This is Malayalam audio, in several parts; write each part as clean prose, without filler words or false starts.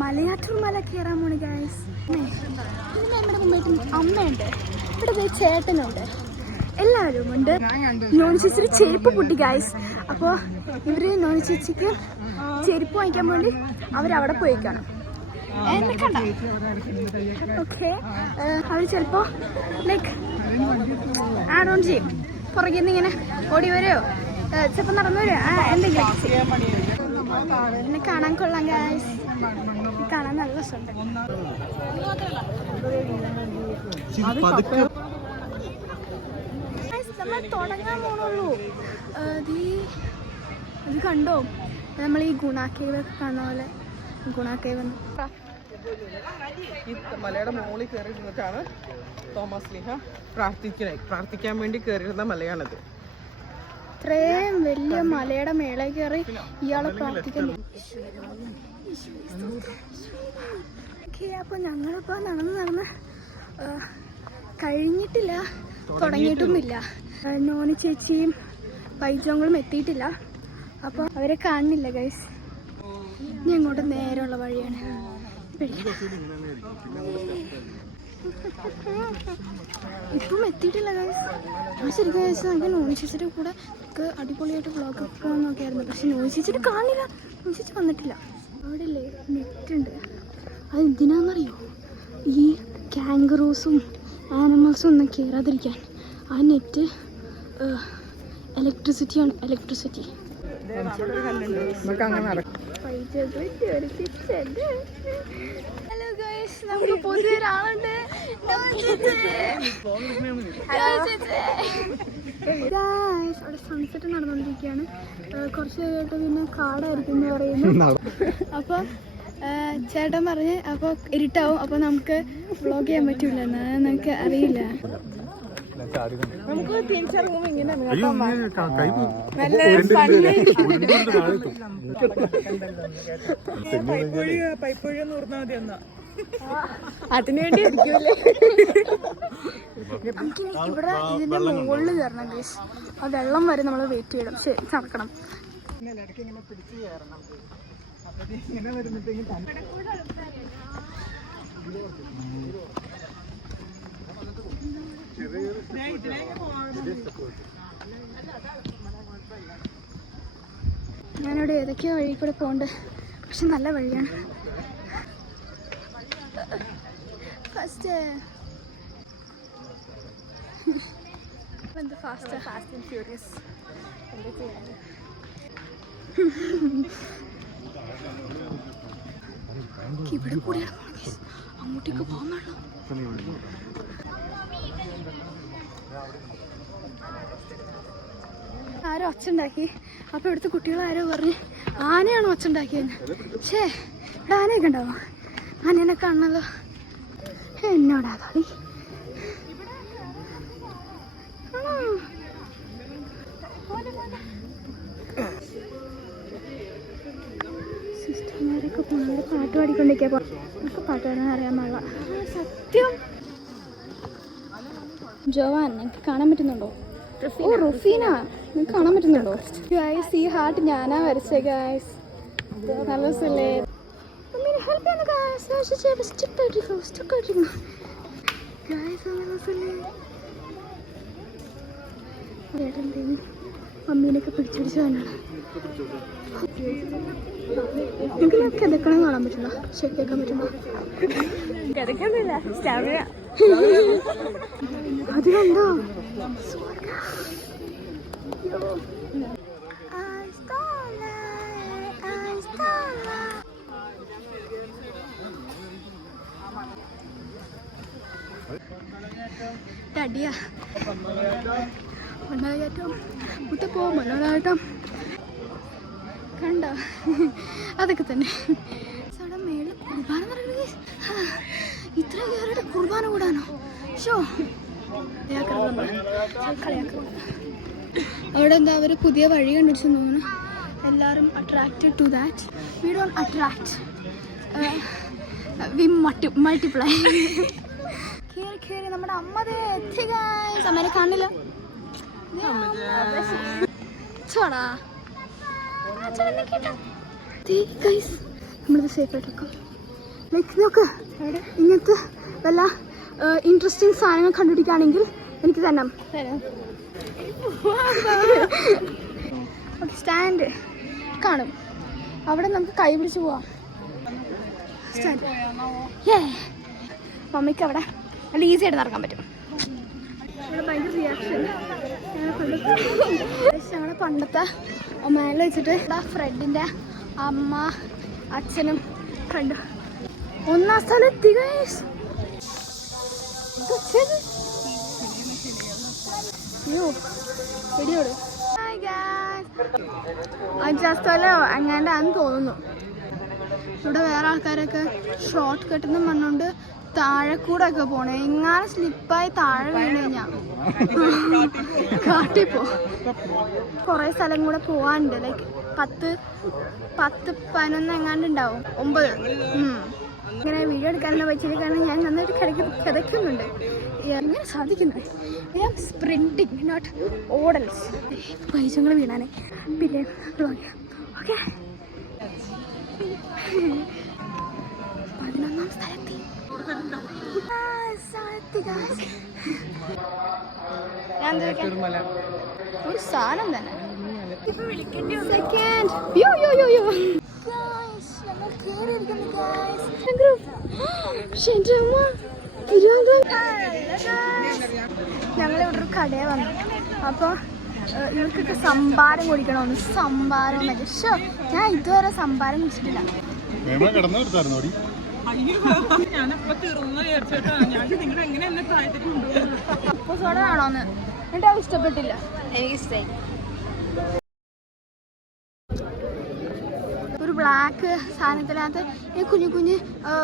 മലയാറ്റൂർ മല കയറാൻ പോണു ഗൈസ്. നമ്മുടെ മുമ്പായിട്ട് അമ്മയുണ്ട്, ഇവിടെ ചേട്ടനുണ്ട്, എല്ലാവരും ഉണ്ട്. നോനി ചേച്ചിയുടെ ചെരുപ്പ് പൊട്ടി ഗൈസ്. അപ്പോൾ ഇവര് നോനി ചേച്ചിക്ക് ചെരുപ്പ് വാങ്ങിക്കാൻ വേണ്ടി അവരവിടെ പോയി കാണും. എന്നെ കണ്ട ഓക്കെ, അവർ ചിലപ്പോൾ ലൈക്ക് ആഡ് ഓൺ ചെയ്യും, പുറകിൽ നിന്ന് ഇങ്ങനെ ഓടി വരുമോ, ചിലപ്പോൾ നടന്നു വരുമോ, എന്തെങ്കിലും എന്നെ കാണാൻ കൊള്ളാം ഗൈസ്. കാണാൻ നല്ല രസമുണ്ട്. നമ്മൾ തുടങ്ങാൻ പോണുള്ളൂ. ഇത് കണ്ടോ, നമ്മൾ ഈ ഗുണാക്കേവൊക്കെ കാണുന്ന പോലെ ഗുണാക്കേവ് ഈ മലയുടെ മുകളിൽ കയറി ഇരുന്നിട്ടാണ് തോമസ് ലീഹ പ്രാർത്ഥിക്കാൻ വേണ്ടി കയറിയിരുന്ന മലയാണിത്. ഇത്രയും വലിയ മലയുടെ മേളെ കയറി ഇയാളെ പ്രാർത്ഥിക്കുന്നു. അപ്പോൾ ഞങ്ങളിപ്പോൾ നടന്ന് കഴിഞ്ഞിട്ടില്ല, തുടങ്ങിയിട്ടുമില്ല. നോനി ചേച്ചിയും പൈജോങ്ങളും എത്തിയിട്ടില്ല, അപ്പോൾ അവരെ കാണുന്നില്ല ഗൈസ്. ഇനി അങ്ങോട്ട് നേരെയുള്ള വഴിയാണ്. ഇപ്പം എത്തിയിട്ടില്ല ഗൈസ്. ശരിക്കും ഗൈസ്, നമുക്ക് നോനി ചേച്ചിയുടെ കൂടെ അടിപൊളിയായിട്ട് വ്ളോഗ് പോകാൻ നോക്കിയായിരുന്നു. പക്ഷെ നോനി ചേച്ചിയുടെ കാണില്ല, നോനി ചേച്ചി വന്നിട്ടില്ല. അവിടെ ഇല്ലേ നെറ്റുണ്ട്, അത് എന്തിനാണെന്നറിയോ? ഈ കാങ്കറൂസും ആനിമൽസും ഒന്നും കയറാതിരിക്കാൻ. ആ നെറ്റ് ഇലക്ട്രിസിറ്റിയാണ്, ഇലക്ട്രിസിറ്റി. ഹലോ ഗൈസ്, നമുക്ക് പുതിയൊരാളുണ്ട്. അവിടെ സൺസെറ്റ് നടന്നുകൊണ്ടിരിക്കുകയാണ്. കുറച്ച് കഴിഞ്ഞിട്ട് പിന്നെ കാടായിരിക്കും എന്ന് പറയുന്നു. അപ്പോൾ ചേട്ടൻ പറഞ്ഞ് അപ്പോൾ ഇരുട്ടാവും, അപ്പോൾ നമുക്ക് വ്ളോഗ് ചെയ്യാൻ പറ്റൂല, നമുക്ക് അറിയില്ല. നമുക്ക് തിരിച്ച റൂം ഇങ്ങനെ പൈപ്പൊഴിയെന്ന് പറഞ്ഞാൽ മതി എന്നാ അതിനുവേണ്ടി ഇവിടെ ഇതിന്റെ മുകളിൽ കയറണം ഗൈസ്. ആ വെള്ളം വരെ നമ്മൾ വെയിറ്റ് ചെയ്യണം, നടക്കണം. ഞാനിവിടെ ഏതൊക്കെയോ വഴി കൂടെ പോകണ്ട്, പക്ഷെ നല്ല വഴിയാണ്. ഫസ്റ്റ് ഫാസ്റ്റ് ആൻഡ് ഫ്യൂരിയസ് ഇവിടെ കൂടിയാണ് അങ്ങോട്ടേക്ക് പോകുന്നുള്ളൂ. ആരോ ഒച്ചുണ്ടാക്കി. അപ്പോൾ ഇവിടുത്തെ കുട്ടികളാരോ പറഞ്ഞ് ആനയാണോ ഒച്ചുണ്ടാക്കിയെന്ന്. ഛേ, ഇവിടെ ആനയൊക്കെ ഉണ്ടാവും. ആനേനെ കാണണല്ലോ. എന്നോടാ കളി. സിസ്റ്റർമാരൊക്കെ പോണവർ പാട്ട് പാടിക്കൊണ്ടിരിക്കുക. നമുക്ക് പാട്ട് പാടാൻ അറിയാൻ പാടില്ല. സത്യം. ജോവാൻ, നിങ്ങൾക്ക് കാണാൻ പറ്റുന്നുണ്ടോ? ഓ റുഫീന, നിങ്ങൾക്ക് കാണാൻ പറ്റുന്നുണ്ടോ? ഗൈസ്, ഈ ഹാർട്ട് ഞാനാ വരച്ചേ ഗൈസ്. നല്ല രസമല്ലേ? ഹെൽപ്പ് ചെയ്യുന്നു ഗൈസ്. മമ്മീനൊക്കെ പിടിച്ചു തന്നെയാണ്. നിങ്ങൾക്ക് കിതക്കണം കാണാൻ പറ്റുന്നോ? ശരിയാക്കാൻ പറ്റുന്നോ? അത് കണ്ടോ? അടിയാ മണ്ണാകയറ്റം മുത്തപ്പോ മണ്ണാകയറ്റം കണ്ടോ? അതൊക്കെ തന്നെ. മേളിൽ കുർബാന നടക്കുന്നത്. ഇത്ര കയറിയിട്ട് കുർബാന കൂടാനോ? ഷോ അവിടെ എന്താ അവർ പുതിയ വഴി കണ്ടുപിടിച്ചെന്ന് തോന്നുന്നു. എല്ലാവരും attracted to that. We don't attract, we multiply. കയറി കയറി നമ്മുടെ അമ്മതേ എത്തി ഗൈസ്. അമ്മേനെ കാണില്ല. ചോടാ നമ്മളിത് സേഫായിട്ട് വെക്കാം. ലൈക്ക് നോക്ക്, ഇങ്ങനത്തെ വല്ല ഇൻട്രസ്റ്റിംഗ് സാധനങ്ങൾ കണ്ടുപിടിക്കുകയാണെങ്കിൽ എനിക്ക് തരണം. സ്റ്റാൻഡ് കാണും, അവിടെ നമുക്ക് കൈ പിടിച്ച് പോവാം. സ്റ്റാൻഡ് മമ്മിക്ക് അവിടെ നല്ല ഈസി ആയിട്ട് നടക്കാൻ പറ്റും. ഭയങ്കര റിയാക്ഷൻ ഞങ്ങൾ പണ്ടത്തെ മേലെ വെച്ചിട്ട് ഫ്രെഡിൻ്റെ അമ്മ അച്ഛനും കണ്ടു. ഒന്നാം സ്ഥലം എത്തി ഗൈസ്. പിടിയോട്. അഞ്ചാം സ്ഥലം എങ്ങാണ്ടാന്ന് തോന്നുന്നു. ഇവിടെ വേറെ ആൾക്കാരൊക്കെ ഷോർട്ട് കട്ടെന്ന് പറഞ്ഞുകൊണ്ട് താഴെ കൂടെ ഒക്കെ പോണേ. എങ്ങാനും സ്ലിപ്പായി താഴെ വീണ് കഴിഞ്ഞാൽ കാട്ടിപ്പോ. കുറേ സ്ഥലം കൂടെ പോവാനുണ്ട്. ലൈക്ക് 10-11 എങ്ങാണ്ട് ഉണ്ടാവും, 9. ഇങ്ങനെ വീഡിയോ എടുക്കാനുള്ള പറ്റിയില്ല, കാരണം ഞാൻ നന്നായിട്ട് കിതയ്ക്കുന്നുണ്ട്. എങ്ങനെ സാധിക്കുന്നത്? ഞാൻ സ്പ്രിൻറ്റിങ് നോട്ട് ഓടൽസ്. പൈസകൾ വീണാനേ. പിന്നെ ഓക്കെ 11ാം സ്ഥലത്തി. ഒരു സാധനം തന്നെ. ഞങ്ങളിവിടെ ഒരു കടയിൽ വന്നു. അപ്പോൾ ഇവർക്കൊക്കെ സംഭാരം കുടിക്കണമെന്ന്. സംഭാരം മനുഷ്യ, ഞാൻ ഇതുവരെ സംഭാരം കുടിച്ചിട്ടില്ല. ഉപ്പ് സോഡ ആണോന്ന് എന്നിട്ട് അത് ഇഷ്ടപ്പെട്ടില്ല. എനിക്ക് ഇഷ്ടമായി. ഒരു ബ്ലാക്ക് സാധനത്തിനകത്ത് ഈ കുഞ്ഞു കുഞ്ഞ്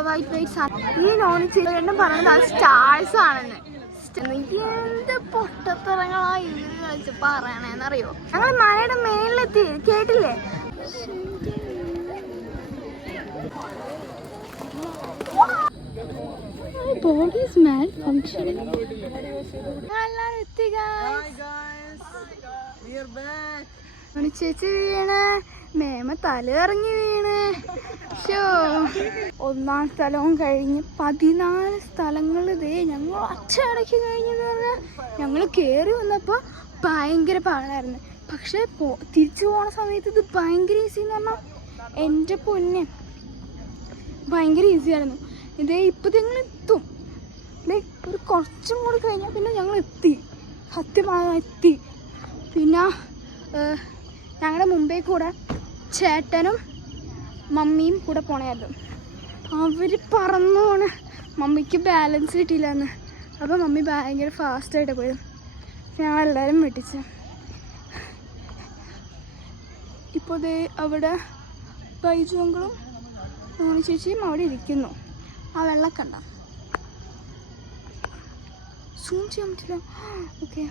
വൈറ്റ് സാധനം. ഈ നോൺ ചേട്ടൻ പറയുന്നത് അത് സ്റ്റാർസ് ആണെന്ന്. എന്ത് പൊട്ടത്തരങ്ങളാ ഇവര് കളിച്ച് പറയണേന്നറിയോ? ഞങ്ങൾ മലയുടെ മേളിലെത്തി, കേട്ടില്ലേ? Body is malfunctioning. ചേച്ചി വീണ്, മേമ തല ഇറങ്ങി വീണ്. ഒന്നാം സ്ഥലവും കഴിഞ്ഞ് 14 സ്ഥലങ്ങൾ ഇതേ ഞങ്ങൾ ഒറ്റയടക്കി കഴിഞ്ഞെന്ന് പറഞ്ഞാൽ ഞങ്ങൾ കയറി വന്നപ്പോൾ ഭയങ്കര പാടായിരുന്നു. പക്ഷെ തിരിച്ചു പോണ സമയത്ത് ഇത് ഭയങ്കര ഈസി എന്ന് പറഞ്ഞാൽ എൻ്റെ പൊന്നെ ഭയങ്കര ഈസി ആയിരുന്നു. ഇതേ ഇപ്പം ഞങ്ങൾ എത്തും. ലൈക്ക് ഒരു കുറച്ചും കൂടി കഴിഞ്ഞാൽ പിന്നെ ഞങ്ങൾ എത്തി, സത്യമായി എത്തി. പിന്നെ ഞങ്ങളുടെ മുമ്പേ കൂടെ ചേട്ടനും മമ്മിയും കൂടെ പോണായിരുന്നു. അവർ പറന്നു പോണ. മമ്മിക്ക് ബാലൻസ് കിട്ടിയില്ലെന്ന്. അപ്പോൾ മമ്മി ഭയങ്കര ഫാസ്റ്റായിട്ട് പോയി. ഞങ്ങളെല്ലാവരും വെട്ടിച്ച്. ഇപ്പോൾ ദേ അവിടെ ബൈജുങ്കളും മോണി ചേച്ചിയും അവിടെ ഇരിക്കുന്നു. ആ വെള്ളക്കണ്ട സൂം ചെയ്യാൻ പറ്റില്ല. ഓക്കെ